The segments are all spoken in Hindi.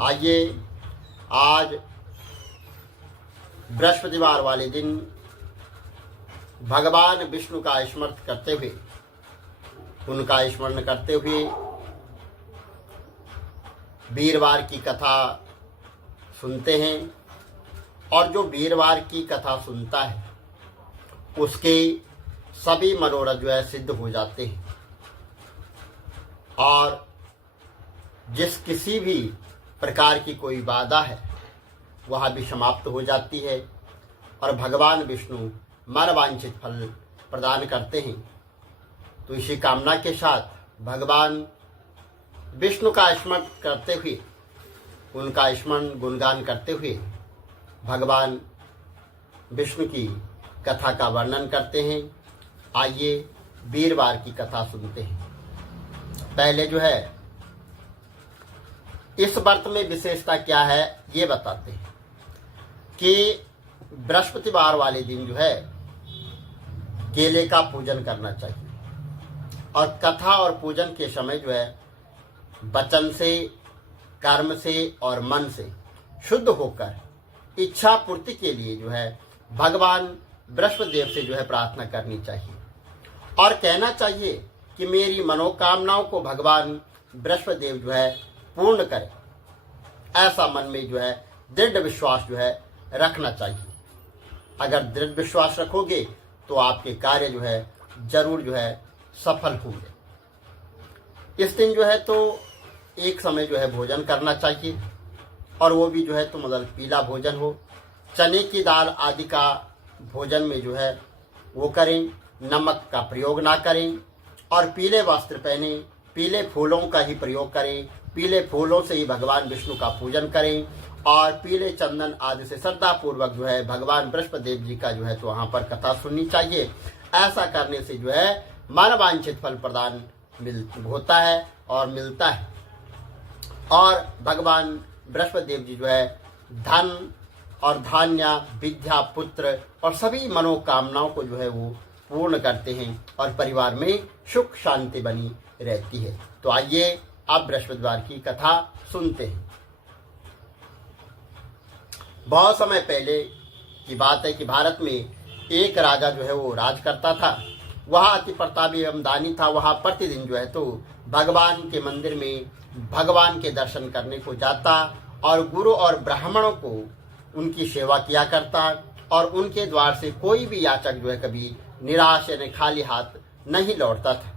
आइए आज बृहस्पतिवार वाले दिन भगवान विष्णु का स्मरण करते हुए, उनका स्मरण करते हुए वीरवार की कथा सुनते हैं। और जो वीरवार की कथा सुनता है उसके सभी मनोरथ जो है सिद्ध हो जाते हैं और जिस किसी भी प्रकार की कोई बाधा है वह भी समाप्त हो जाती है और भगवान विष्णु मनवांछित फल प्रदान करते हैं। तो इसी कामना के साथ भगवान विष्णु का स्मरण करते हुए, उनका स्मरण गुणगान करते हुए भगवान विष्णु की कथा का वर्णन करते हैं। आइए वीरवार की कथा सुनते हैं। पहले जो है इस व्रत में विशेषता क्या है ये बताते हैं कि बृहस्पतिवार वाले दिन जो है केले का पूजन करना चाहिए और कथा और पूजन के समय जो है वचन से, कर्म से और मन से शुद्ध होकर इच्छा पूर्ति के लिए जो है भगवान बृहस्पति देव से जो है प्रार्थना करनी चाहिए और कहना चाहिए कि मेरी मनोकामनाओं को भगवान बृहस्पति देव जो है पूर्ण करे। ऐसा मन में जो है दृढ़ विश्वास जो है रखना चाहिए। अगर दृढ़ विश्वास रखोगे तो आपके कार्य जो है जरूर जो है सफल होंगे। इस दिन जो है तो एक समय जो है भोजन करना चाहिए और वो भी जो है तो मतलब पीला भोजन हो, चने की दाल आदि का भोजन में जो है वो करें, नमक का प्रयोग ना करें और पीले वस्त्र पहने, पीले फूलों का ही प्रयोग करें, पीले फूलों से ही भगवान विष्णु का पूजन करें और पीले चंदन आदि से श्रद्धा पूर्वक जो है भगवान बृहस्पति देव जी का जो है तो वहाँ पर कथा सुननी चाहिए। ऐसा करने से जो है मनवांछित फल प्रदान होता है और मिलता है और भगवान बृहस्पति देव जी जो है धन और धान्य, विद्या, पुत्र और सभी मनोकामनाओं को जो है वो पूर्ण करते हैं और परिवार में सुख शांति बनी रहती है। तो आइए अब बृहस्पतिवार की कथा सुनते हैं। बहुत समय पहले की बात है कि भारत में एक राजा जो है वो राज करता था। वह अति प्रतापी एवं दानी था। वह प्रतिदिन जो है तो भगवान के मंदिर में भगवान के दर्शन करने को जाता और गुरु और ब्राह्मणों को उनकी सेवा किया करता और उनके द्वार से कोई भी याचक जो है कभी निराश यानी खाली हाथ नहीं लौटता था।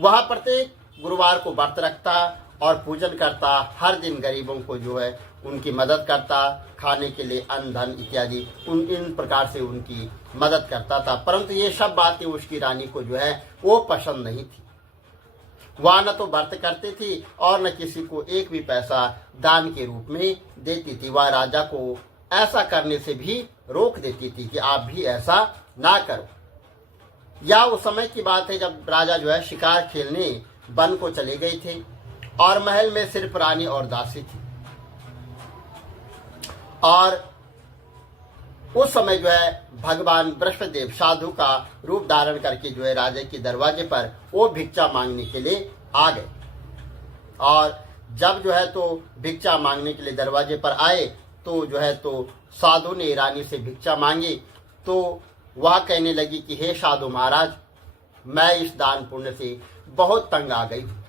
वह प्रत्येक गुरुवार को व्रत रखता और पूजन करता, हर दिन गरीबों को जो है उनकी मदद करता, खाने के लिए अन्न धन इत्यादि इन प्रकार से उनकी मदद करता था। परंतु ये सब बातें उसकी रानी को जो है वो पसंद नहीं थी। वह न तो व्रत करती थी और न किसी को एक भी पैसा दान के रूप में देती थी। वह राजा को ऐसा करने से भी रोक देती थी कि आप भी ऐसा ना करो। या उस समय की बात है जब राजा जो है शिकार खेलने वन को चले गए थे और महल में सिर्फ रानी और दासी थी और उस समय जो है भगवान बृहस्पति देव साधु का रूप धारण करके जो है राजा के दरवाजे पर वो भिक्षा मांगने के लिए आ गए। और जब जो है तो भिक्षा मांगने के लिए दरवाजे पर आए तो जो है तो साधु ने रानी से भिक्षा मांगी। तो वह कहने लगी कि हे साधु महाराज, मैं इस दान पुण्य से बहुत तंग आ गई हूँ।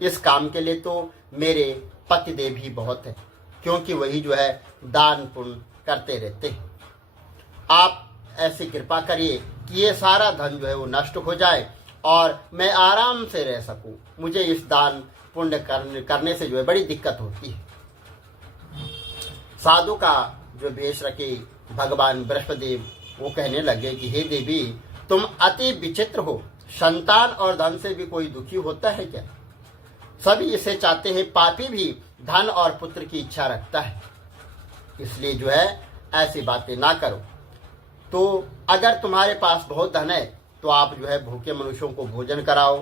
इस काम के लिए तो मेरे पति देव ही बहुत है, क्योंकि वही जो है दान पुण्य करते रहते हैं। आप ऐसी कृपा करिए कि ये सारा धन जो है वो नष्ट हो जाए और मैं आराम से रह सकूं। मुझे इस दान पुण्य करने से जो है बड़ी दिक्कत होती है। साधु का जो भेष रखे भगवान बृहस्पति देव वो कहने लगे कि हे देवी, तुम अति विचित्र हो। संतान और धन से भी कोई दुखी होता है क्या? सभी इसे चाहते हैं। पापी भी धन और पुत्र की इच्छा रखता है। इसलिए जो है ऐसी बातें ना करो। तो अगर तुम्हारे पास बहुत धन है तो आप जो है भूखे मनुष्यों को भोजन कराओ,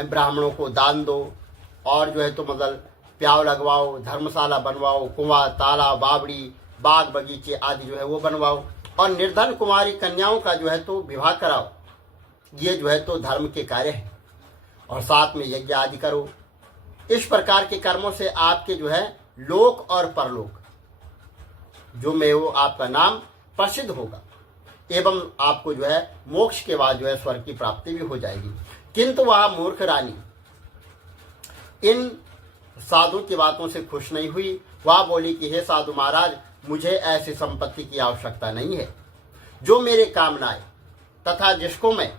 ब्राह्मणों को दान दो और जो है तो मतलब प्याव लगवाओ, धर्मशाला बनवाओ, कुआं, तालाब, बावड़ी, बाग बगीचे आदि जो है वो बनवाओ और निर्धन कुमारी कन्याओं का जो है तो विवाह कराओ। ये जो है तो धर्म के कार्य है। और साथ में यज्ञ आदि करो। इस प्रकार के कर्मों से आपके जो है लोक और परलोक जो में वो आपका नाम प्रसिद्ध होगा एवं आपको जो है मोक्ष के बाद जो है स्वर्ग की प्राप्ति भी हो जाएगी। किंतु वह मूर्ख रानी इन साधु की बातों से खुश नहीं हुई। वह बोली कि हे साधु महाराज, मुझे ऐसी संपत्ति की आवश्यकता नहीं है जो मेरे काम न आए तथा जिसको मैं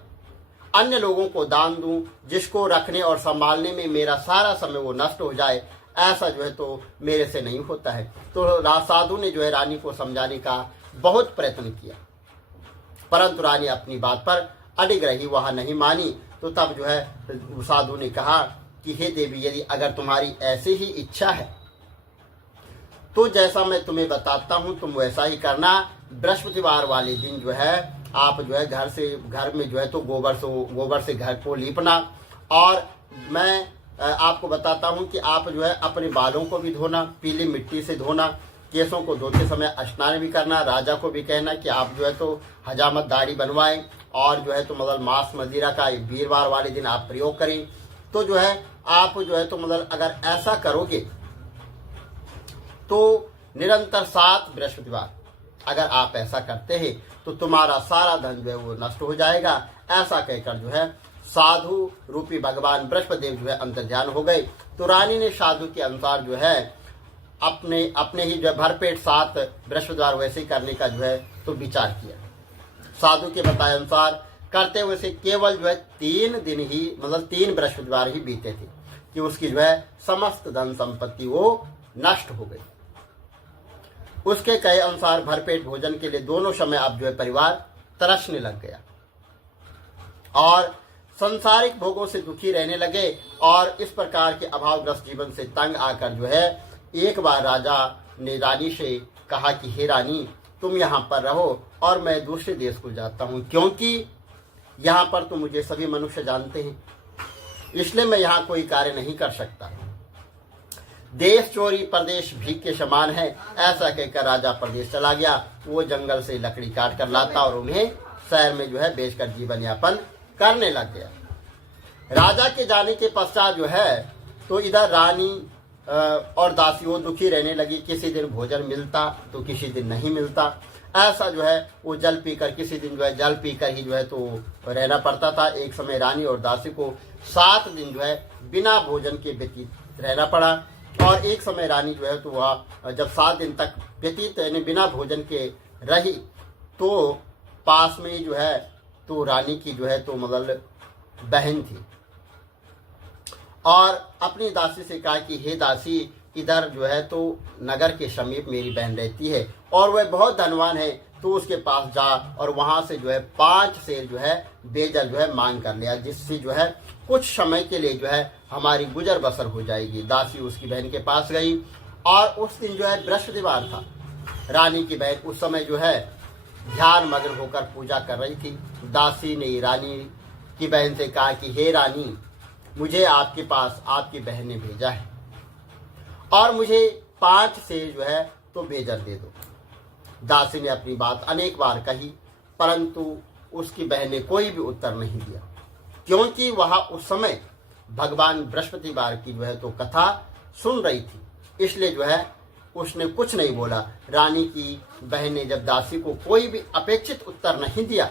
अन्य लोगों को दान दूं, जिसको रखने और संभालने में मेरा सारा समय वो नष्ट हो जाए, ऐसा जो है तो मेरे से नहीं होता है। तो साधु ने जो है रानी को समझाने का बहुत प्रयत्न किया, परंतु रानी अपनी बात पर अडिग रही, वह नहीं मानी। तो तब जो है साधु ने कहा कि हे देवी, यदि अगर तुम्हारी ऐसी ही इच्छा है तो जैसा मैं तुम्हें बताता हूं तुम वैसा ही करना। बृहस्पतिवार वाले दिन जो है आप जो है घर में जो है तो गोबर से घर को लीपना, और मैं आपको बताता हूं कि आप जो है अपने बालों को भी धोना, पीली मिट्टी से धोना, केसों को धोते समय स्नान भी करना। राजा को भी कहना कि आप जो है तो हजामत दाढ़ी बनवाएं, और जो है तो मतलब मांस मदिरा का वीरवार वाले दिन आप प्रयोग करें। तो जो है आप जो है तो मतलब अगर ऐसा करोगे तो निरंतर 7 बृहस्पतिवार अगर आप ऐसा करते हैं तो तुम्हारा सारा धन जो है वो नष्ट हो जाएगा। ऐसा कहकर जो है साधु रूपी भगवान बृहस्पति जो है अंतर्ध्यान हो गए। तो रानी ने साधु के अनुसार जो है अपने ही जो है भरपेट 7 बृहस्पतिवार वैसे ही करने का जो है तो विचार किया। साधु के बताए अनुसार करते हुए से केवल जो है 3 दिन ही मतलब 3 बृहस्पतिवार ही बीते थे कि उसकी जो है समस्त धन संपत्ति वो नष्ट हो गई। उसके कहे अनुसार भरपेट भोजन के लिए दोनों समय अब जो है परिवार तरसने लग गया और संसारिक भोगों से दुखी रहने लगे। और इस प्रकार के अभावग्रस्त जीवन से तंग आकर जो है एक बार राजा ने रानी से कहा कि हे रानी, तुम यहाँ पर रहो और मैं दूसरे देश को जाता हूँ, क्योंकि यहाँ पर तो मुझे सभी मनुष्य जानते हैं, इसलिए मैं यहाँ कोई कार्य नहीं कर सकता। देश चोरी प्रदेश भीख के समान है। ऐसा कहकर राजा प्रदेश चला गया। वो जंगल से लकड़ी काट कर लाता और उन्हें शहर में जो है बेचकर जीवन यापन करने लग गया। राजा के जाने के पश्चात जो है तो इधर रानी और दासी वो दुखी रहने लगी। किसी दिन भोजन मिलता तो किसी दिन नहीं मिलता। ऐसा जो है वो जल पीकर किसी दिन जो है जल पीकर ही जो है तो रहना पड़ता था। एक समय रानी और दासी को 7 दिन जो है बिना भोजन के व्यतीत रहना पड़ा। और एक समय रानी जो है तो वह जब 7 दिन तक व्यतीत यानी बिना भोजन के रही तो पास में ही जो है तो रानी की जो है तो मतलब बहन थी और अपनी दासी से कहा कि हे दासी, इधर जो है तो नगर के समीप मेरी बहन रहती है और वह बहुत धनवान है, तो उसके पास जा और वहां से जो है 5 शेर जो है बेजर जो है मांग कर लिया, जिससे जो है कुछ समय के लिए जो है हमारी गुजर बसर हो जाएगी। दासी उसकी बहन के पास गई और उस दिन जो है बृहस्पतिवार था। रानी की बहन उस समय जो है ध्यान मग्न होकर पूजा कर रही थी। दासी ने रानी की बहन से कहा कि हे रानी, मुझे आपके पास आपकी बहन ने भेजा है और मुझे 5 शेर जो है तो बेजर दे दो। दासी ने अपनी बात अनेक बार कही, परंतु उसकी बहन ने कोई भी उत्तर नहीं दिया, क्योंकि वह उस समय भगवान बृहस्पतिवार की जो है तो कथा सुन रही थी। इसलिए जो है उसने कुछ नहीं बोला। रानी की बहन ने जब दासी को कोई भी अपेक्षित उत्तर नहीं दिया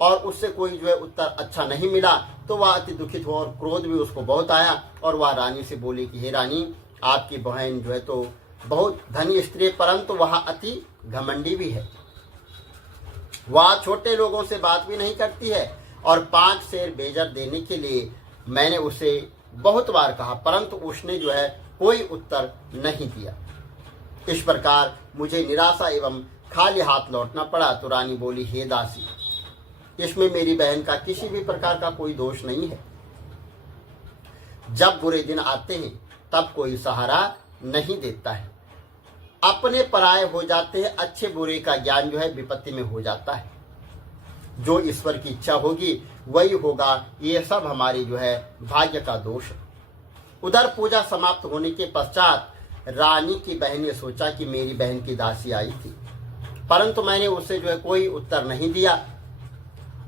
और उससे कोई जो है उत्तर अच्छा नहीं मिला तो वह अति दुखित हुआ और क्रोध भी उसको बहुत आया और वह रानी से बोली कि हे रानी, आपकी बहन जो है तो बहुत धनी स्त्री, परंतु वह अति घमंडी भी है। वह छोटे लोगों से बात भी नहीं करती है और 5 शेर बेजर देने के लिए मैंने उसे बहुत बार कहा, परंतु उसने जो है कोई उत्तर नहीं दिया। इस प्रकार मुझे निराशा एवं खाली हाथ लौटना पड़ा। तो रानी बोली, हे दासी, इसमें मेरी बहन का किसी भी प्रकार का कोई दोष नहीं है। जब बुरे दिन आते हैं तब कोई सहारा नहीं देता है, अपने पराये हो जाते हैं। अच्छे बुरे का ज्ञान जो है विपत्ति में हो जाता है। जो ईश्वर की इच्छा होगी वही होगा। ये सब हमारी जो है भाग्य का दोष है। उधर पूजा समाप्त होने के पश्चात रानी की बहन ने सोचा कि मेरी बहन की दासी आई थी, परंतु मैंने उससे जो है कोई उत्तर नहीं दिया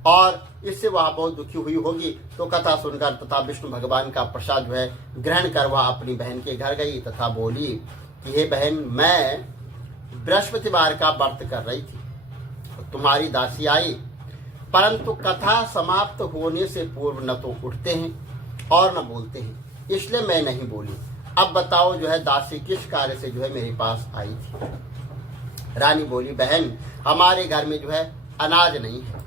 और इससे वह बहुत दुखी हुई होगी। तो कथा सुनकर तथा विष्णु भगवान का प्रसाद जो है ग्रहण कर वह अपनी बहन के घर गई तथा बोली कि हे बहन, मैं बृहस्पतिवार का व्रत कर रही थी, तुम्हारी दासी आई, परंतु कथा समाप्त होने से पूर्व न तो उठते हैं और न बोलते हैं, इसलिए मैं नहीं बोली। अब बताओ जो है दासी किस कार्य से जो है मेरे पास आई थी। रानी बोली, बहन, हमारे घर में जो है अनाज नहीं है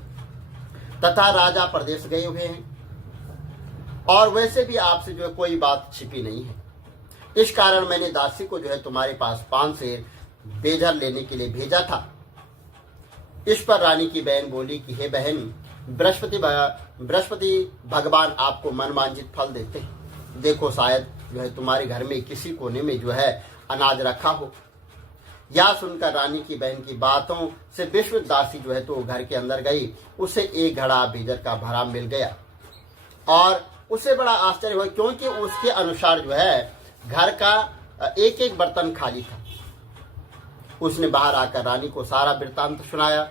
तथा राजा प्रदेश गए हुए हैं और वैसे भी आपसे जो है कोई बात छिपी नहीं है। इस कारण मैंने दासी को जो है तुम्हारे पास 5 सेर बेजर लेने के लिए भेजा था। इस पर रानी की बहन बोली कि हे बहन, बृहस्पति भगवान आपको मनमांजित फल देते हैं। देखो, शायद जो है तुम्हारे घर में किसी कोने में जो है अनाज रखा हो। यह सुनकर रानी की बहन की बातों से विश्व दासी जो है तो घर के अंदर गई। उसे एक घड़ा बेजर का भरा मिल गया और उसे बड़ा आश्चर्य हुआ, क्योंकि उसके अनुसार जो है घर का एक एक बर्तन खाली था। उसने बाहर आकर रानी को सारा वृत्तांत सुनाया।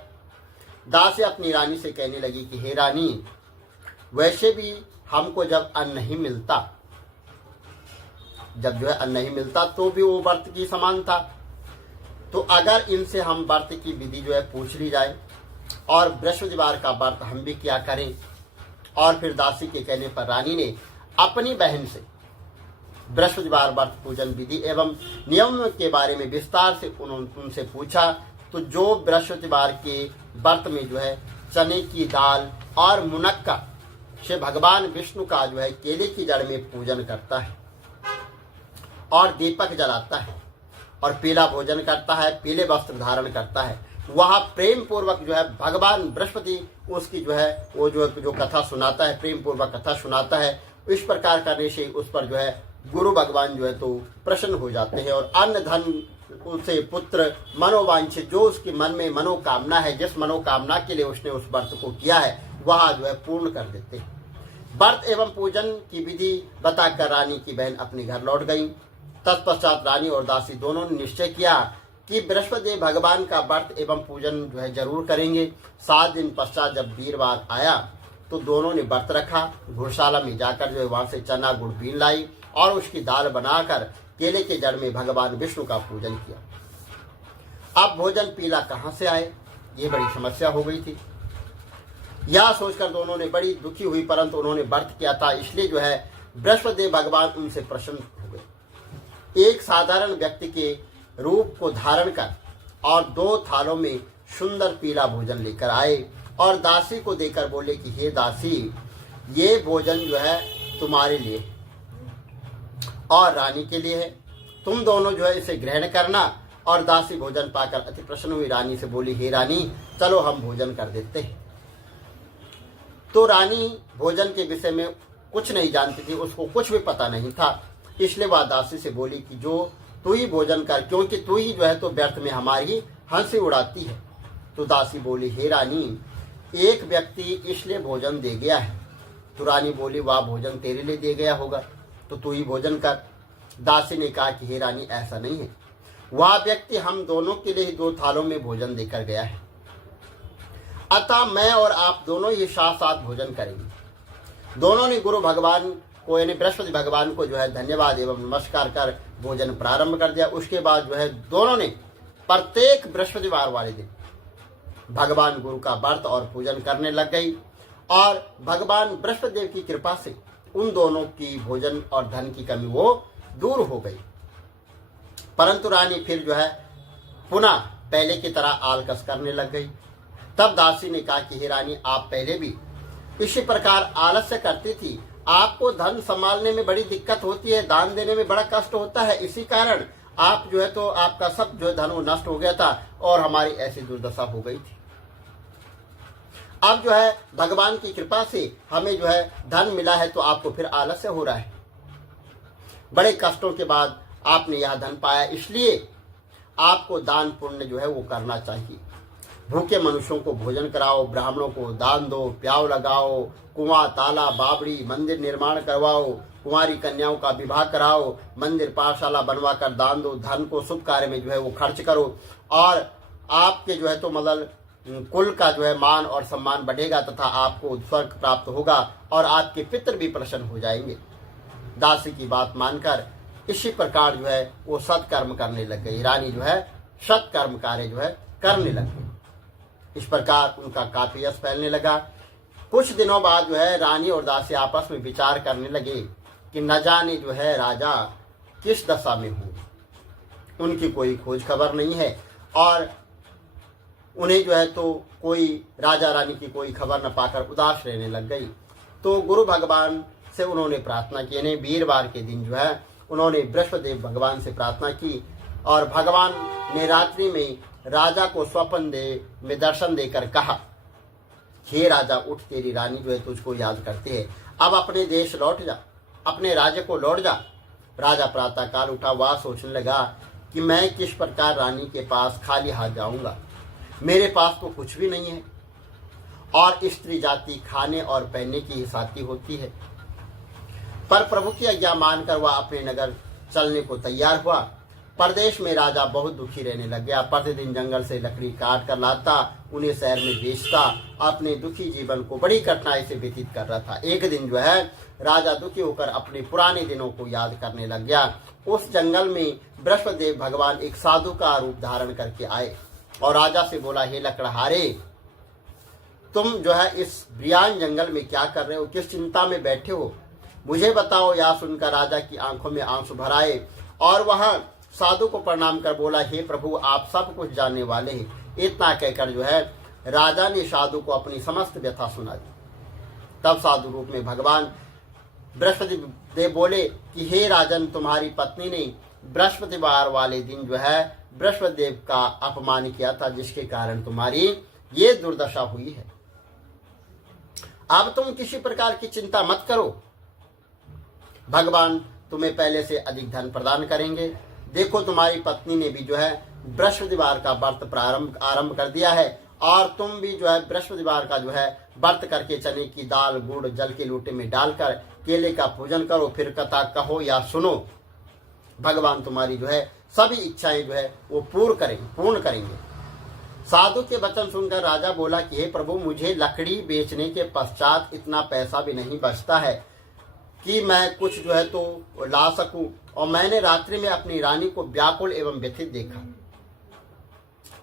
दासी अपनी रानी से कहने लगी कि हे रानी, वैसे भी हमको जब अन्न नहीं मिलता, तो भी वो व्रत की समान था। तो अगर इनसे हम व्रत की विधि जो है पूछ ली जाए और बृहस्पतिवार का व्रत हम भी क्या करें। और फिर दासी के कहने पर रानी ने अपनी बहन से बृहस्पतिवार व्रत पूजन विधि एवं नियम के बारे में विस्तार से उनसे पूछा। तो जो बृहस्पतिवार के व्रत में जो है चने की दाल और मुनक्का से भगवान विष्णु का जो है केले की जड़ में पूजन करता है और दीपक जलाता है और पीला भोजन करता है, पीले वस्त्र धारण करता है, वह प्रेम पूर्वक जो है भगवान बृहस्पति उसकी जो है वो जो कथा सुनाता है, प्रेम पूर्वक कथा सुनाता है। इस प्रकार करने से उस पर जो है गुरु भगवान जो है तो प्रसन्न हो जाते हैं और अन्न धन उसे पुत्र मनोवांछित जो उसके मन में मनोकामना है, जिस मनोकामना के लिए उसने उस व्रत को किया है, वह जो है पूर्ण कर देते हैं। व्रत एवं पूजन की विधि बताकर रानी की बहन अपने घर लौट गई। तत्पश्चात रानी और दासी दोनों ने निश्चय किया कि बृहस्पति भगवान का व्रत एवं पूजन जो है जरूर करेंगे। 7 दिन पश्चात जब वीरवार आया तो दोनों ने व्रत रखा। घुड़शाला में जाकर जो है वहां से चना गुड़ बीन लाई और उसकी दाल बनाकर केले के जड़ में भगवान विष्णु का पूजन किया। अब भोजन पीला कहाँ से आए, ये बड़ी समस्या हो गई थी। यह सोचकर दोनों ने बड़ी दुखी हुई, परंतु उन्होंने व्रत किया था, इसलिए जो है बृहस्पति भगवान उनसे प्रसन्न हो गए। एक साधारण व्यक्ति के रूप को धारण कर और 2 थालों में सुंदर पीला भोजन लेकर आए और दासी को देकर बोले कि हे दासी, ये भोजन जो है तुम्हारे लिए और रानी के लिए है, तुम दोनों जो है इसे ग्रहण करना। और दासी भोजन पाकर अति प्रसन्न हुई, रानी से बोली हे रानी, चलो हम भोजन कर देते हैं। तो रानी भोजन के विषय में कुछ नहीं जानती थी, उसको कुछ भी पता नहीं था, इसलिए वह दासी से बोली कि जो तू ही भोजन कर, क्योंकि तू ही जो है तो व्यर्थ में हमारी हंसी उड़ाती है। तो दासी बोली हे रानी, एक व्यक्ति इसलिए भोजन दे गया है। तो रानी बोली वह भोजन तेरे लिए दे गया होगा, तो तू ही भोजन कर। दासी ने कहा कि हे रानी, ऐसा नहीं है, वह व्यक्ति हम दोनों के लिए 2 थालों में भोजन देकर गया है, अतः मैं और आप दोनों ही साथ साथ भोजन करेंगे। दोनों ने गुरु भगवान को यानी बृहस्पति भगवान को जो है धन्यवाद एवं नमस्कार कर भोजन प्रारंभ कर दिया। उसके बाद जो है दोनों ने प्रत्येक बृहस्पतिवार वाले दिन भगवान गुरु का व्रत और पूजन करने लग गई और भगवान बृहस्पति देव की कृपा से उन दोनों की भोजन और धन की कमी वो दूर हो गई। परंतु रानी फिर जो है पुनः पहले की तरह आलकस करने लग गई। तब दासी ने कहा कि हे रानी, आप पहले भी इसी प्रकार आलस्य करती थी, आपको धन संभालने में बड़ी दिक्कत होती है, दान देने में बड़ा कष्ट होता है, इसी कारण आप जो है तो आपका सब जो धन वो नष्ट हो गया था और हमारी ऐसी दुर्दशा हो गई थी। अब जो है भगवान की कृपा से हमें जो है धन मिला है, तो आपको फिर आलस्य हो रहा है। बड़े कष्टों के बाद आपने यह धन पाया, इसलिए आपको दान पुण्य जो है वो करना चाहिए। भूखे मनुष्यों को भोजन कराओ, ब्राह्मणों को दान दो, प्याव लगाओ, कुआं, ताला, बावड़ी, मंदिर निर्माण करवाओ, कुंवारी कन्याओं का विवाह कराओ, मंदिर पाठशाला बनवा कर दान दो, धन को शुभ कार्य में जो है वो खर्च करो। और आपके जो है तो मतलब कुल का जो है मान और सम्मान बढ़ेगा तथा आपको स्वर्ग प्राप्त होगा और आपके पितृ भी प्रसन्न हो जाएंगे। दासी की बात मानकर इसी प्रकार जो है वो सत्कर्म करने लग गई। रानी जो है सत्कर्म कार्य जो है करने लग गई। इस प्रकार उनका काफी यश फैलने लगा। कुछ दिनों बाद जो है रानी और दासी आपस में विचार करने लगे कि न जाने जो है राजा किस दशा में हो, उनकी कोई खोज खबर नहीं है और उन्हें जो है तो कोई राजा रानी की कोई खबर न पाकर उदास रहने लग गई। तो गुरु भगवान से उन्होंने प्रार्थना की। यानी वीरवार के दिन जो है उन्होंने बृहस्पति भगवान से प्रार्थना की और भगवान ने रात्रि में राजा को स्वप्न में दर्शन देकर कहा, हे राजा उठ, तेरी रानी जो है तुझको याद करती है, अब अपने देश लौट जा, अपने राज्य को लौट जा। राजा प्रातःकाल उठा, वह सोचने लगा कि मैं किस प्रकार रानी के पास खाली हाथ जाऊंगा, मेरे पास तो कुछ भी नहीं है और स्त्री जाति खाने और पहनने की ही साथी होती है। पर प्रभु की आज्ञा मानकर वह अपने नगर चलने को तैयार हुआ। परदेश में राजा बहुत दुखी रहने लग गया। प्रतिदिन जंगल से लकड़ी काट कर लाता, उन्हें शहर में बेचता, अपने दुखी जीवन को बड़ी कठिनाई से व्यतीत कर रहा था। एक दिन जो है राजा दुखी होकर अपने पुराने दिनों को याद करने लग गया। उस जंगल में बृहस्पति भगवान एक साधु का रूप धारण करके आए और राजा से बोला, हे लकड़हारे, तुम जो है इस बियान जंगल में क्या कर रहे हो, किस चिंता में बैठे हो, मुझे बताओ। यह सुनकर राजा की आंखों में आंसू भर आए और वह साधु को प्रणाम कर बोला, हे प्रभु, आप सब कुछ जानने वाले हैं। इतना कहकर जो है राजा ने साधु को अपनी समस्त व्यथा सुना दी। तब साधु रूप में भगवान बृहस्पति देव बोले कि हे राजन, तुम्हारी पत्नी ने बृहस्पतिवार वाले दिन जो है बृहस्पति देव का अपमान किया था, जिसके कारण तुम्हारी ये दुर्दशा हुई है। अब तुम किसी प्रकार की चिंता मत करो, भगवान तुम्हें पहले से अधिक धन प्रदान करेंगे। देखो, तुम्हारी पत्नी ने भी जो है बृहस्पतिवार का व्रत आरंभ कर दिया है और तुम भी जो है बृहस्पतिवार का जो है व्रत करके चने की दाल गुड़ जल के लोटे में डालकर केले का पूजन करो, फिर कथा कहो या सुनो। भगवान तुम्हारी जो है सभी इच्छाएं जो है वो पूर्ण करेंगे। साधु के वचन सुनकर राजा बोला कि हे प्रभु, मुझे लकड़ी बेचने के पश्चात इतना पैसा भी नहीं बचता है कि मैं कुछ जो है तो ला सकूं, और मैंने रात्रि में अपनी रानी को व्याकुल एवं व्यथित देखा।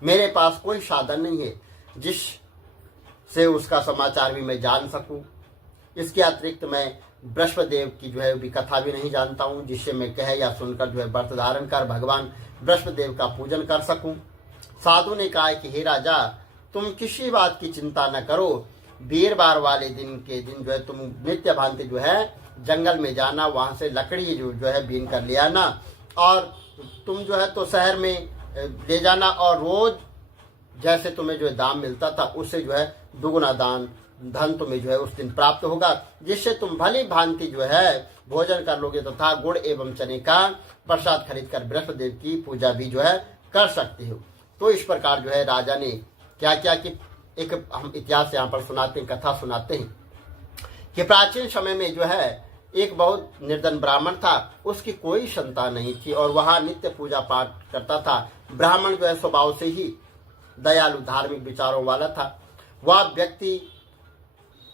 मेरे पास कोई साधन नहीं है जिससे उसका समाचार भी मैं जान सकूं। इसके अतिरिक्त मैं बृहस्पति देव की जो है भी कथा भी नहीं जानता हूं, जिससे मैं कह या सुनकर जो है व्रत धारण कर भगवान बृहस्पति देव का पूजन कर सकूं। साधु ने कहा कि हे राजा, तुम किसी बात की चिंता न करो। वीरवार वाले दिन के दिन जो है तुम नित्य भांति जो है जंगल में जाना, वहां से लकड़ी जो है बीन कर ले आना और तुम जो है तो शहर में ले जाना और रोज जैसे तुम्हें जो है दाम मिलता था उससे जो है दुगुना धन तुम्हें जो है उस दिन प्राप्त होगा, जिससे तुम भली भांति जो है भोजन कर लोगे तथा गुड़ एवं चने का प्रसाद खरीद कर बृहस्पति देव की पूजा भी जो है कर सकते हो। तो इस प्रकार जो है राजा ने क्या किया कि एक हम इतिहास यहाँ पर सुनाते हैं, कथा सुनाते हैं कि प्राचीन समय में जो है एक बहुत निर्धन ब्राह्मण था, उसकी कोई संतान नहीं थी और वह नित्य पूजा पाठ करता था। ब्राह्मण जो है स्वभाव से ही दयालु धार्मिक विचारों वाला था। वह व्यक्ति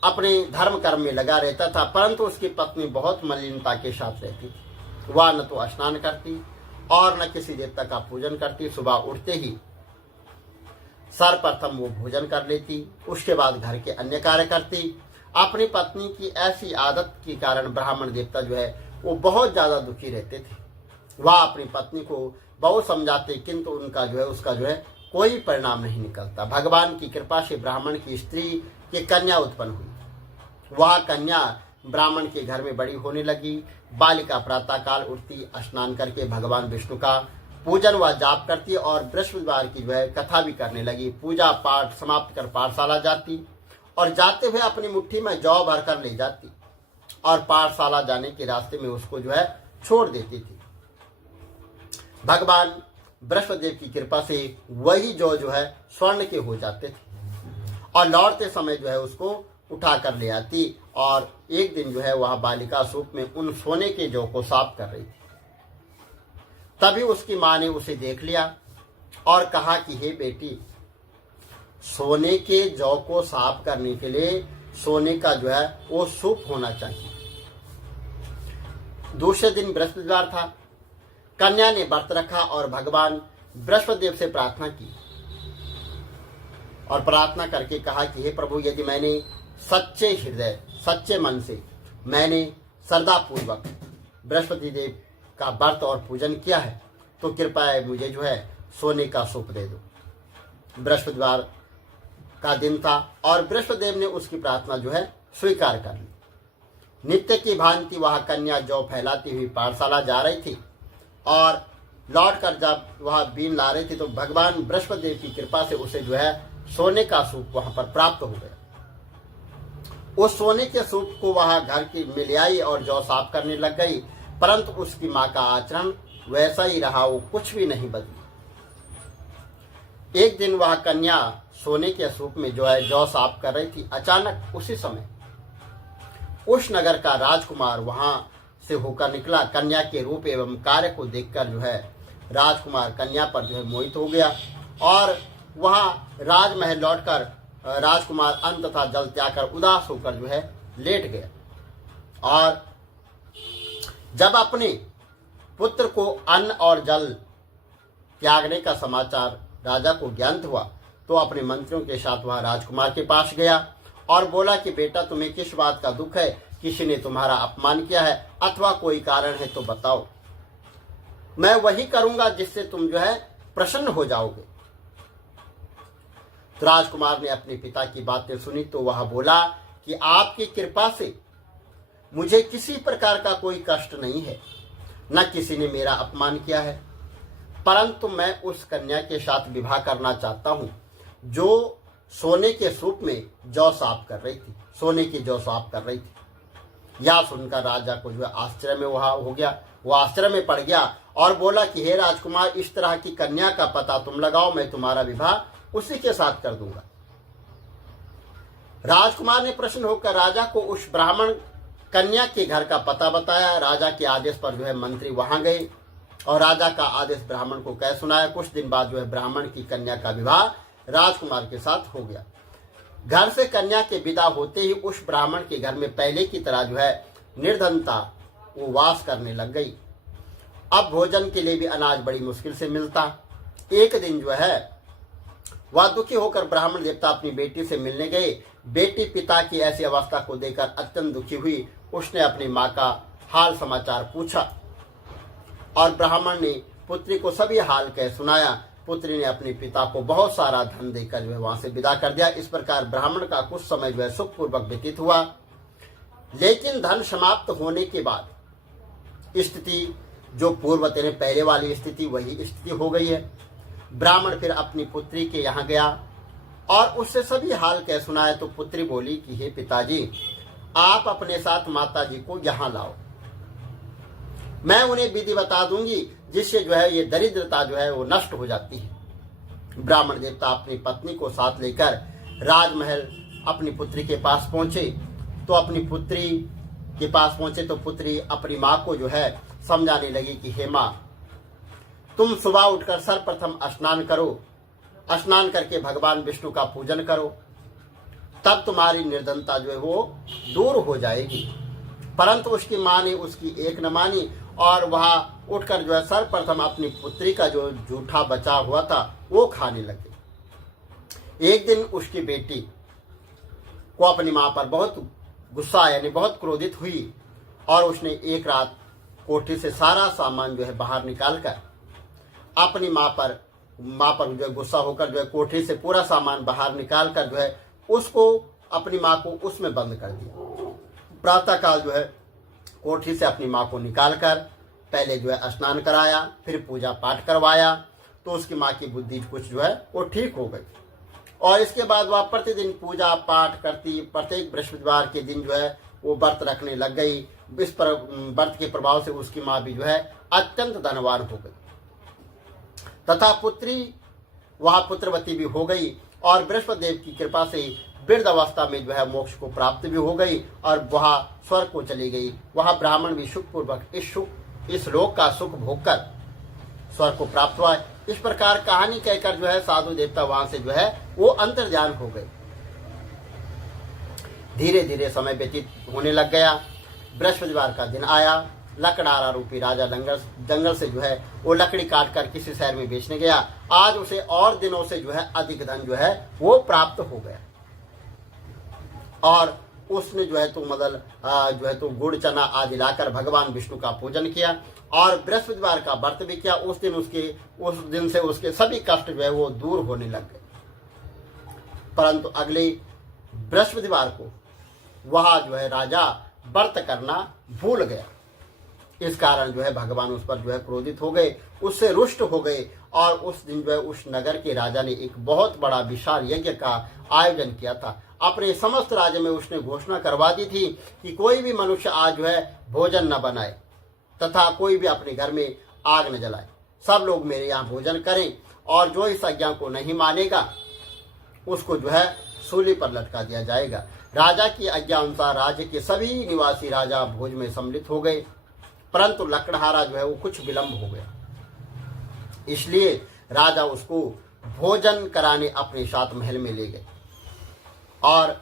अपने धर्म कर्म में लगा रहता था, परंतु उसकी पत्नी बहुत मलिनता के साथ रहती थी। वह न तो स्नान करती और न किसी देवता का पूजन करती। सुबह उठते ही सर्वप्रथम वो भोजन कर लेती, उसके बाद घर के अन्य कार्य करती। अपनी पत्नी की ऐसी आदत के कारण ब्राह्मण देवता जो है वो बहुत ज्यादा दुखी रहते थे। वह अपनी पत्नी को बहुत समझाते, किंतु उसका जो है कोई परिणाम नहीं निकलता। भगवान की कृपा से ब्राह्मण की स्त्री की कन्या उत्पन्न हुई। वह कन्या ब्राह्मण के घर में बड़ी होने लगी। बालिका प्रातःकाल उठती, स्नान करके भगवान विष्णु का पूजन व जाप करती और बृहस्पतिवार की जो है कथा भी करने लगी। पूजा पाठ समाप्त कर पाठशाला जाती और जाते हुए अपनी मुट्ठी में जौ भर कर ले जाती और पाठशाला जाने के रास्ते में उसको जो है छोड़ देती थी। भगवान बृहस्पति देव की कृपा से वही जौ जो है स्वर्ण के हो जाते थे और लौटते समय जो है उसको उठा कर ले आती। और एक दिन जो है वह बालिका सूप में उन सोने के जौ को साफ कर रही थी। तभी उसकी माँ ने उसे देख लिया और कहा कि हे बेटी, सोने के जौ को साफ करने के लिए सोने का जो है वो सूप होना चाहिए। दूसरे दिन बृहस्पतिवार था। कन्या ने व्रत रखा और भगवान बृहस्पति देव से प्रार्थना की और प्रार्थना करके कहा कि हे प्रभु, यदि मैंने सच्चे हृदय सच्चे मन से मैंने श्रद्धा पूर्वक बृहस्पति देव का व्रत और पूजन किया है तो कृपया मुझे जो है सोने का सूप दे दो। बृहस्पतिवार का दिन था और बृहस्पति देव ने उसकी प्रार्थना जो है स्वीकार कर ली। नित्य की भांति वह कन्या जौ फैलाती हुई पाठशाला जा रही थी और लौटकर जब वह बीन ला रही थी तो भगवान बृहस्पति देव की कृपा से उसे जो है सोने का सूप वहां पर प्राप्त हो गया। उस सोने के सूप को वह घर की में ले आई और जौ साफ करने लग गई, परंतु उसकी मां का आचरण वैसा ही रहा, वो कुछ भी नहीं बदली। एक दिन वह कन्या सोने के सूप में जो है जौ साफ कर रही थी। अचानक उसी समय उस नगर का राजकुमार वहां से होकर निकला। कन्या के रूप एवं कार्य को देखकर जो है राजकुमार कन्या पर जो है मोहित हो गया और वहां राजमहल लौटकर राजकुमार अंत तथा जल त्याग कर उदास होकर जो है लेट गया। और जब अपने पुत्र को अन्न और जल त्यागने का समाचार राजा को ज्ञात हुआ तो अपने मंत्रियों के साथ वह राजकुमार के पास गया और बोला कि बेटा, तुम्हें किस बात का दुख है? किसी ने तुम्हारा अपमान किया है अथवा कोई कारण है तो बताओ, मैं वही करूंगा जिससे तुम जो है प्रसन्न हो जाओगे। तो राजकुमार ने अपने पिता की बातें सुनी तो वह बोला कि आपकी कृपा से मुझे किसी प्रकार का कोई कष्ट नहीं है, न किसी ने मेरा अपमान किया है, परंतु मैं उस कन्या के साथ विवाह करना चाहता हूं जो सोने के सूप में जौ साफ कर रही थी, सोने की जौ साफ कर रही थी। यह सुनकर राजा को जो है आश्चर्य में वह हो गया, वो आश्चर्य में पड़ गया और बोला कि हे राजकुमार, इस तरह की कन्या का पता तुम लगाओ, मैं तुम्हारा विवाह उसी के साथ कर दूंगा। राजकुमार ने प्रसन्न होकर राजा को उस ब्राह्मण कन्या के घर का पता बताया। राजा के आदेश पर जो है मंत्री वहां गए और राजा का आदेश ब्राह्मण को कह सुनाया। कुछ दिन बाद जो है ब्राह्मण की कन्या का विवाह राजकुमार के साथ हो गया। घर से कन्या के विदा होते ही उस ब्राह्मण के घर में पहले की तरह जो है निर्धनता वो वास करने लग गई। अब भोजन के लिए भी अनाज बड़ी मुश्किल से मिलता। एक दिन जो है वह दुखी होकर ब्राह्मण देवता अपनी बेटी से मिलने गए। बेटी पिता की ऐसी अवस्था को देखकर अत्यंत दुखी हुई। उसने अपनी माँ का हाल समाचार पूछा और ब्राह्मण ने पुत्री को सभी हाल कह सुनाया। पुत्री ने अपने पिता को बहुत सारा धन देकर जो है वहां से विदा कर दिया। इस प्रकार ब्राह्मण का कुछ समय जो है सुखपूर्वक व्यतीत हुआ, लेकिन धन समाप्त होने के बाद स्थिति जो पूर्व तेरे पहले वाली स्थिति वही स्थिति हो गई है। ब्राह्मण फिर अपनी पुत्री के यहाँ गया और उससे सभी हाल कह सुनाया तो पुत्री बोली कि हे पिताजी, आप अपने साथ माताजी को यहाँ लाओ, मैं उन्हें विधि बता दूंगी जिससे जो है ये दरिद्रता जो है वो नष्ट हो जाती है। ब्राह्मण देवता अपनी पत्नी को साथ लेकर राजमहल अपनी पुत्री के पास पहुंचे तो पुत्री अपनी माँ को जो है समझाने लगी कि हे माँ, तुम सुबह उठकर सर्वप्रथम स्नान करो, स्नान करके भगवान विष्णु का पूजन करो, तब तुम्हारी निर्धनता जो है वो दूर हो जाएगी। परंतु उसकी माँ ने उसकी एक न मानी और वह उठकर जो है सर्वप्रथम अपनी पुत्री का जो जूठा बचा हुआ था वो खाने लगे। एक दिन उसकी बेटी को अपनी माँ पर बहुत गुस्सा यानी बहुत क्रोधित हुई और उसने एक रात कोठी से सारा सामान जो है बाहर निकालकर अपनी माँ पर जो है गुस्सा होकर जो है कोठी से पूरा सामान बाहर निकालकर जो है उसको अपनी माँ को उसमें बंद कर दिया। प्रातःकाल जो है कोठी से अपनी माँ को निकालकर पहले जो है स्नान कराया, फिर पूजा पाठ करवाया तो उसकी माँ की बुद्धि कुछ जो है वो ठीक हो गई और इसके बाद वह प्रतिदिन पूजा पाठ करती। प्रत्येक बृहस्पतिवार के दिन जो है वो व्रत रखने लग गई। इस पर व्रत के प्रभाव से उसकी माँ भी जो है अत्यंत धनवान हो गई तथा पुत्री वह पुत्रवती भी हो गई और बृहस्पति देव की कृपा से वृद्ध अवस्था में जो है मोक्ष को प्राप्त भी हो गई और वह स्वर्ग को चली गई। वह ब्राह्मण भी सुखपूर्वक इस लोक का सुख भोगकर स्वर्ग को प्राप्त हुआ। इस प्रकार कहानी कहकर जो है साधु देवता वहां से जो है वो अंतर्ध्यान हो गए। धीरे धीरे समय व्यतीत होने लग गया। बृहस्पतिवार का दिन आया। लकड़हारा रूपी राजा जंगल से जो है वो लकड़ी काट कर किसी शहर में बेचने गया। आज उसे और दिनों से जो है अधिक धन जो है वो प्राप्त हो गया और उसने जो है तो जो है तो गुड़ चना आदि लाकर भगवान विष्णु का पूजन किया और बृहस्पतिवार का व्रत भी किया। उस दिन से उसके सभी कष्ट जो है वो दूर होने लग गए। परंतु अगले बृहस्पतिवार को वह जो है राजा व्रत करना भूल गया। इस कारण जो है भगवान उस पर जो है क्रोधित हो गए, उससे रुष्ट हो गए और उस दिन जो है उस नगर के राजा ने एक बहुत बड़ा विशाल यज्ञ का आयोजन किया था। अपने समस्त राज्य में उसने घोषणा करवा दी थी कि कोई भी मनुष्य आज जो है भोजन न बनाए तथा कोई भी अपने घर में आग न जलाए। सब लोग मेरे यहाँ भोजन करें और जो इस आज्ञा को नहीं मानेगा उसको जो है सूली पर लटका दिया जाएगा। राजा की आज्ञा अनुसार राज्य के सभी निवासी राजा भोज में सम्मिलित हो गए, परंतु लकड़हारा जो है वो कुछ विलंब हो गया। इसलिए राजा उसको भोजन कराने अपने साथ महल में ले गए और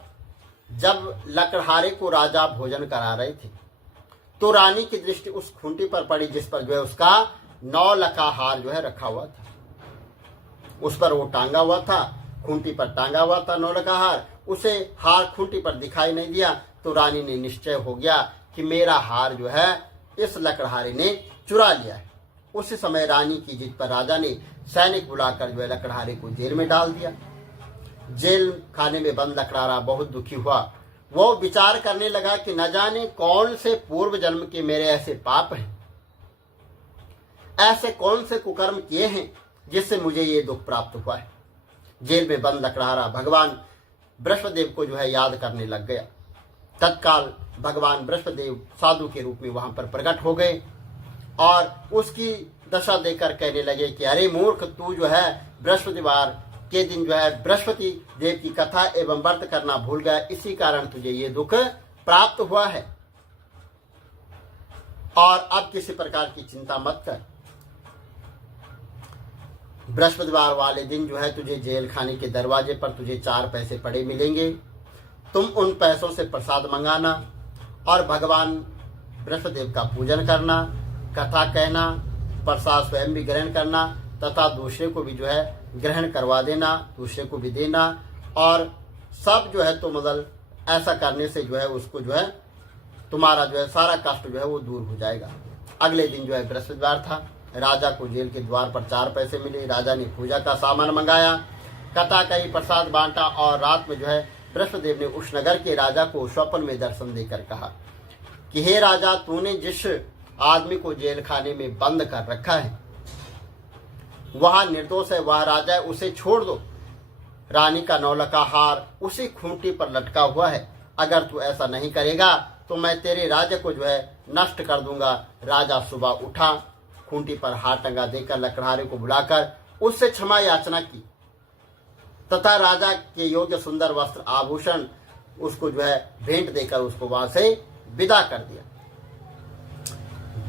जब लकड़हारे को राजा भोजन करा रहे थे तो रानी की दृष्टि उस खूंटी पर पड़ी जिस पर जो है उसका 9 लखा हार जो है रखा हुआ था। उस पर वो टांगा हुआ था, खूंटी पर टांगा हुआ था 9 लखा हार। उसे हार खूंटी पर दिखाई नहीं दिया तो रानी ने निश्चय हो गया कि मेरा हार जो है इस लकड़हारे ने चुरा लिया है। उस समय रानी की जिद पर राजा ने सैनिक बुलाकर जो है लकड़हारे को जेल में डाल दिया। जेल खाने में बंद लकड़हारा बहुत दुखी हुआ। वो विचार करने लगा कि न जाने कौन से पूर्व जन्म के मेरे ऐसे पाप हैं, ऐसे कौन से कुकर्म किए हैं जिससे मुझे ये दुख प्राप्त हुआ है। जेल में बंद लकड़हारा भगवान बृहस्पतिदेव को जो है याद करने लग गया। तत्काल भगवान बृहस्पतिदेव साधु के रूप में वहां पर प्रकट हो गए और उसकी दशा देकर कहने लगे कि अरे मूर्ख, तू जो है बृहस्पतिवार के दिन जो है बृहस्पति देव की कथा एवं व्रत करना भूल गया, इसी कारण तुझे ये दुख प्राप्त हुआ है और अब किसी प्रकार की चिंता मत कर। बृहस्पतिवार वाले दिन जो है तुझे जेल खाने के दरवाजे पर तुझे 4 पैसे पड़े मिलेंगे। तुम उन पैसों से प्रसाद मंगाना और भगवान बृहस्पतिदेव का पूजन करना, कथा कहना, प्रसाद स्वयं भी ग्रहण करना तथा दूसरे को भी जो है ग्रहण करवा देना, दूसरे को भी देना और सब जो है तो ऐसा करने से जो है उसको जो है तुम्हारा जो है सारा कष्ट जो है वो दूर हो जाएगा। अगले दिन जो है बृहस्पतिवार था। राजा को जेल के द्वार पर 4 पैसे मिले। राजा ने पूजा का सामान मंगाया, कथा कही, प्रसाद बांटा और रात में जो है बृहस्पतिदेव ने उस नगर के राजा को स्वप्न में दर्शन देकर कहा कि हे राजा, तूने जिस आदमी को जेल खाने में बंद कर रखा है वह निर्दोष है, वह राजा है, उसे छोड़ दो। रानी का 9 लखा हार उसी खूंटी पर लटका हुआ है। अगर तू ऐसा नहीं करेगा तो मैं तेरे राज्य को जो है नष्ट कर दूंगा। राजा सुबह उठा, खूंटी पर हार टंगा देकर लकड़हारे को बुलाकर उससे क्षमा याचना की तथा राजा के योग्य सुंदर वस्त्र आभूषण उसको जो है भेंट देकर उसको वहां से विदा कर दिया।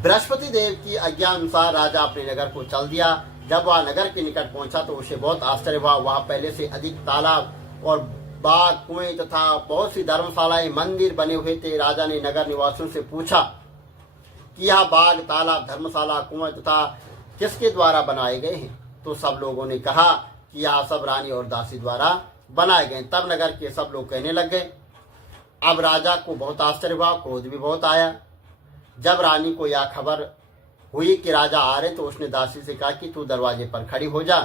बृहस्पति देव की आज्ञा अनुसार राजा अपने नगर को चल दिया। जब वह नगर के निकट पहुंचा तो उसे बहुत आश्चर्य हुआ। वहां पहले से अधिक तालाब और बाग, कुएं तथा बहुत सी धर्मशालाएं, मंदिर बने हुए थे। राजा ने नगर निवासियों से पूछा कि यह बाग, तालाब, धर्मशाला, कुएं तथा किसके द्वारा बनाए गए हैं? तो सब लोगों ने कहा कि यह सब रानी और दासी द्वारा बनाए गए। तब नगर के सब लोग कहने लग गए। अब राजा को बहुत आश्चर्य हुआ, क्रोध भी बहुत आया। जब रानी को यह खबर हुई कि राजा आ रहे तो उसने दासी से कहा कि तू दरवाजे पर खड़ी हो जा।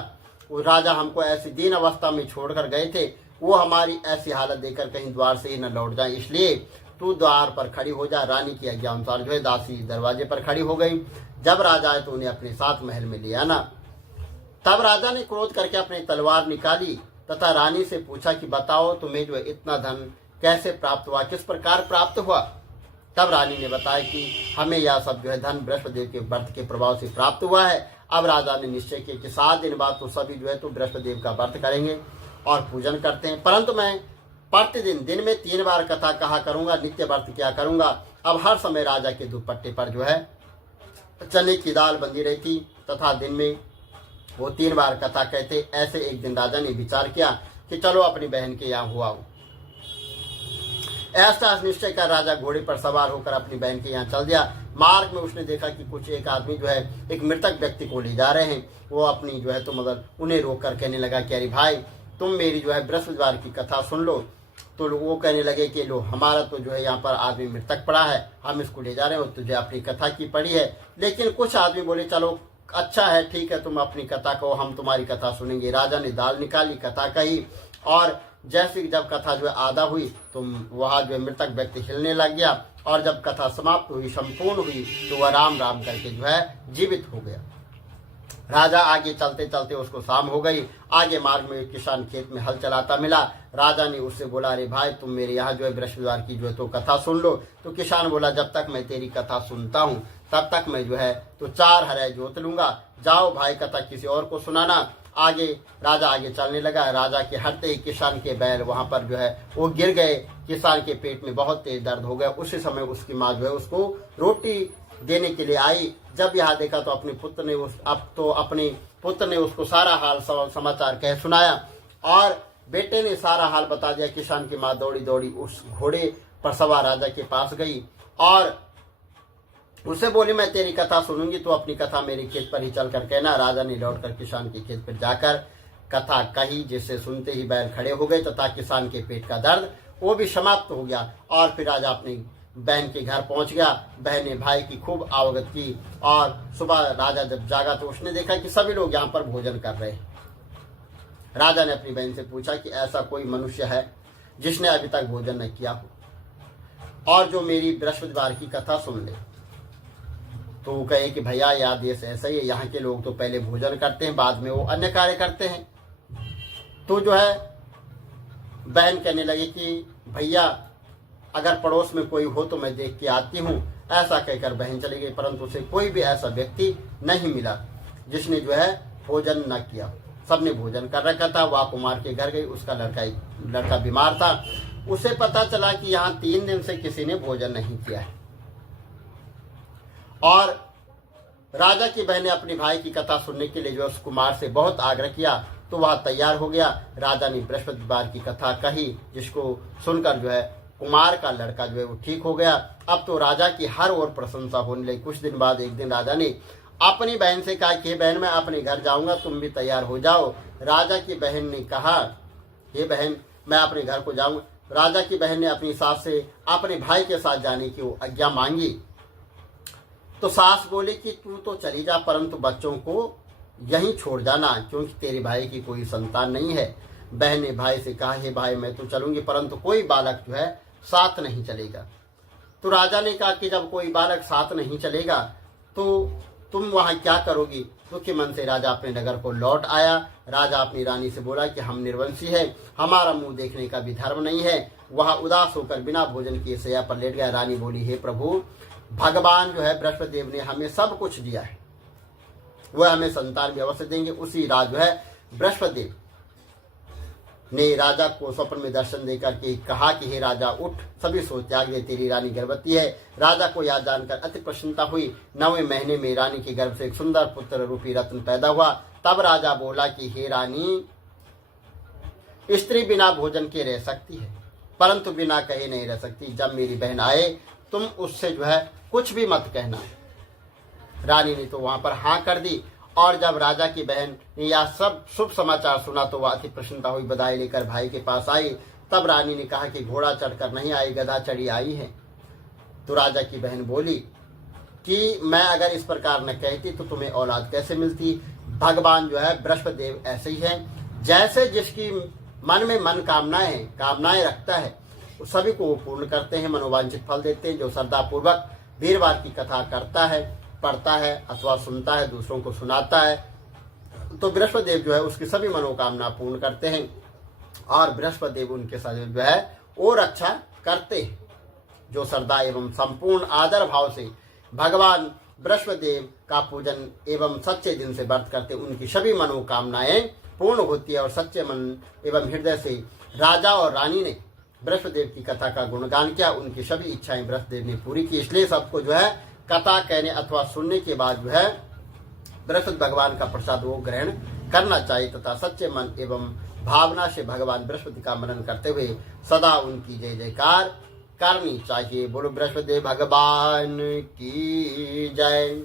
वो राजा हमको ऐसी दीन अवस्था में छोड़कर गए थे, वो हमारी ऐसी हालत देखकर कहीं द्वार से ही न लौट जाए, इसलिए तू द्वार पर खड़ी हो जा। रानी की आज्ञा अनुसार जो है दासी दरवाजे पर खड़ी हो गई। जब राजा आए तो उन्हें अपने साथ महल में ले आना। तब राजा ने क्रोध करके अपनी तलवार निकाली तथा रानी से पूछा कि बताओ तुम्हें जो इतना धन कैसे प्राप्त हुआ, किस प्रकार प्राप्त हुआ? तब रानी ने बताया कि हमें यह सब जो है धन बृहस्पतिदेव के व्रत के प्रभाव से प्राप्त हुआ है। अब राजा ने निश्चय किया कि 7 दिन बाद तो सभी जो है तो बृहस्पतिदेव का व्रत करेंगे और पूजन करते हैं, परंतु मैं प्रतिदिन दिन में 3 बार कथा कहा करूंगा, नित्य व्रत किया करूंगा। अब हर समय राजा के दुपट्टे पर जो है चने की दाल बंधी रहती तथा दिन में वो 3 बार कथा कहते। ऐसे एक दिन राजा ने विचार किया कि चलो अपनी बहन के यहाँ हुआ हूँ। ऐसा निश्चय कर राजा घोड़े पर सवार होकर अपनी बहन के यहाँ चल दिया। मार्ग में उसने देखा कि कुछ एक आदमी जो है एक मृतक व्यक्ति को ले जा रहे हैं। वो अपनी जो है तो मतलब उन्हें रोक कर कहने लगा कि अरे भाई, तुम मेरी जो है बृहस्पतिवार की कथा सुन लो। तो वो कहने लगे कि लो, हमारा तो जो है यहाँ पर आदमी मृतक पड़ा है, हम इसको ले जा रहे हो, तुझे अपनी कथा की पड़ी है। लेकिन कुछ आदमी बोले चलो अच्छा है, ठीक है, तुम अपनी कथा कहो, हम तुम्हारी कथा सुनेंगे। राजा ने दाल निकाली, कथा कही, और जैसे जब कथा जो है आधा हुई तो वहाँ जो है मृतक व्यक्ति हिलने लग गया, और जब कथा समाप्त हुई, संपूर्ण हुई, तो वह राम राम करके जो है जीवित हो गया। राजा आगे चलते चलते उसको शाम हो गई। आगे मार्ग में एक किसान खेत में हल चलाता मिला। राजा ने उससे बोला, अरे भाई, तुम मेरे यहाँ जो है बृहस्पतिवार की जो है तो कथा सुन लो। तो किसान बोला, जब तक मैं तेरी कथा सुनता हूँ तब तक मैं जो है तो 4 हरे जोत लूंगा। जाओ भाई, कथा किसी और को सुनाना। आगे राजा आगे चलने लगा। राजा के हटते ही किसान के बैल वहां पर जो है वो गिर गए। किसान के पेट में बहुत तेज दर्द हो गया। उसी समय उसकी माँ जो है उसको रोटी देने के लिए आई। जब यहाँ देखा तो अपने पुत्र ने उसको सारा हाल समाचार कह सुनाया, और बेटे ने सारा हाल बता दिया। किसान की माँ दौड़ी दौड़ी उस घोड़े पर सवार राजा के पास गई और उससे बोली, मैं तेरी कथा सुनूंगी, तो अपनी कथा मेरे खेत पर ही चलकर कहना। राजा ने लौटकर किसान के खेत पर जाकर कथा कही, जिससे सुनते ही बैल खड़े हो गए तथा किसान के पेट का दर्द वो भी समाप्त हो गया। और फिर राजा अपनी बहन के घर पहुंच गया। बहन ने भाई की खूब आवगत की, और सुबह राजा जब जागा तो उसने देखा कि सभी लोग यहाँ पर भोजन कर रहे हैं। राजा ने अपनी बहन से पूछा कि ऐसा कोई मनुष्य है जिसने अभी तक भोजन न किया हो और जो मेरी बृहस्पतिवार की कथा सुन ले। तो वो कहे कि भैया, याद ये ऐसा ही है, यहाँ के लोग तो पहले भोजन करते हैं, बाद में वो अन्य कार्य करते हैं। तो जो है बहन कहने लगी कि भैया, अगर पड़ोस में कोई हो तो मैं देख के आती हूँ। ऐसा कहकर बहन चली गई, परंतु उसे कोई भी ऐसा व्यक्ति नहीं मिला जिसने जो है भोजन न किया। सबने भोजन कर रखा था। वह कुमार के घर गई। उसका लड़का बीमार था। उसे पता चला कि यहाँ 3 दिन से किसी ने भोजन नहीं किया है। और राजा की बहन ने अपने भाई की कथा सुनने के लिए जो उस कुमार से बहुत आग्रह किया, तो वह तैयार हो गया। राजा ने बृहस्पतिवार की कथा कही, जिसको सुनकर जो है कुमार का लड़का जो है वो ठीक हो गया। अब तो राजा की हर ओर प्रशंसा होने लगी। कुछ दिन बाद एक दिन राजा ने अपनी बहन से कहा कि बहन, मैं अपने घर जाऊंगा, तुम भी तैयार हो जाओ। राजा की बहन ने कहा, हे बहन, मैं अपने घर को जाऊंगा। राजा की बहन ने अपनी सास से अपने भाई के साथ जाने की आज्ञा मांगी। तो सास बोली कि तू तो चली जा, परंतु बच्चों को यहीं छोड़ जाना, क्योंकि तेरे भाई की कोई संतान नहीं है। बहन ने भाई से कहा, हे भाई, मैं तो चलूंगी, परंतु कोई बालक जो है साथ नहीं चलेगा। तो राजा ने कहा कि जब कोई बालक साथ नहीं चलेगा तो तुम वहां क्या करोगी। दुखी मन से राजा अपने नगर को लौट आया। राजा अपनी रानी से बोला कि हम निर्वंशी है, हमारा मुंह देखने का भी धर्म नहीं है। वह उदास होकर बिना भोजन किए शैया पर लेट गया। रानी बोली, हे प्रभु, भगवान जो है बृहस्पति देव ने हमें सब कुछ दिया है, वह हमें संतान भी अवश्य देंगे। उसी रात जो है बृहस्पति देव ने राजा को स्वप्न में दर्शन देकर के कहा कि हे राजा, उठ, सभी सोच त्याग दे, तेरी रानी गर्भवती है। राजा को यह जानकर अति प्रसन्नता हुई। 9वें महीने में रानी के गर्भ से एक सुंदर पुत्र रूपी रत्न पैदा हुआ। तब राजा बोला कि हे रानी, स्त्री बिना भोजन के रह सकती है, परंतु बिना कहे नहीं रह सकती। जब मेरी बहन आए, तुम उससे जो है कुछ भी मत कहना। रानी ने तो वहां पर हाँ कर दी। और जब राजा की बहन ने यह सब शुभ समाचार सुना तो वह अति प्रसन्नता हुई, बधाई लेकर भाई के पास आई। तब रानी ने कहा कि घोड़ा चढ़कर नहीं आई, गधा चढ़ी आई है। तो राजा की बहन बोली कि मैं अगर इस प्रकार न कहती तो तुम्हें औलाद कैसे मिलती। भगवान जो है बृहस्पति देव ऐसे ही है, जैसे जिसकी मन में मन कामनाएं रखता है, उस सभी को वो पूर्ण करते हैं, मनोवांछित फल देते हैं। जो श्रद्धापूर्वक वीरवार की कथा करता है, पढ़ता है अथवा सुनता है, दूसरों को सुनाता है, तो बृहस्पति देव जो है उसकी सभी मनोकामना पूर्ण करते हैं। और बृहस्पति देव उनके साथ जो है वो रक्षा करते हैं। जो श्रद्धा एवं संपूर्ण आदर भाव से भगवान बृहस्पति देव का पूजन एवं सच्चे दिन से व्रत करते, उनकी सभी मनोकामनाएं पूर्ण होती है। और सच्चे मन एवं हृदय से राजा और रानी ने बृहस्पति देव की कथा का गुणगान किया। उनकी सभी इच्छाएं बृहस्पति देव ने पूरी की। इसलिए सबको जो है कथा कहने अथवा सुनने के बाद जो है बृहस्पति भगवान का प्रसाद वो ग्रहण करना चाहिए तथा सच्चे मन एवं भावना से भगवान बृहस्पति का मनन करते हुए सदा उनकी जय जयकार करनी चाहिए। बोलो बृहस्पति भगवान की जय।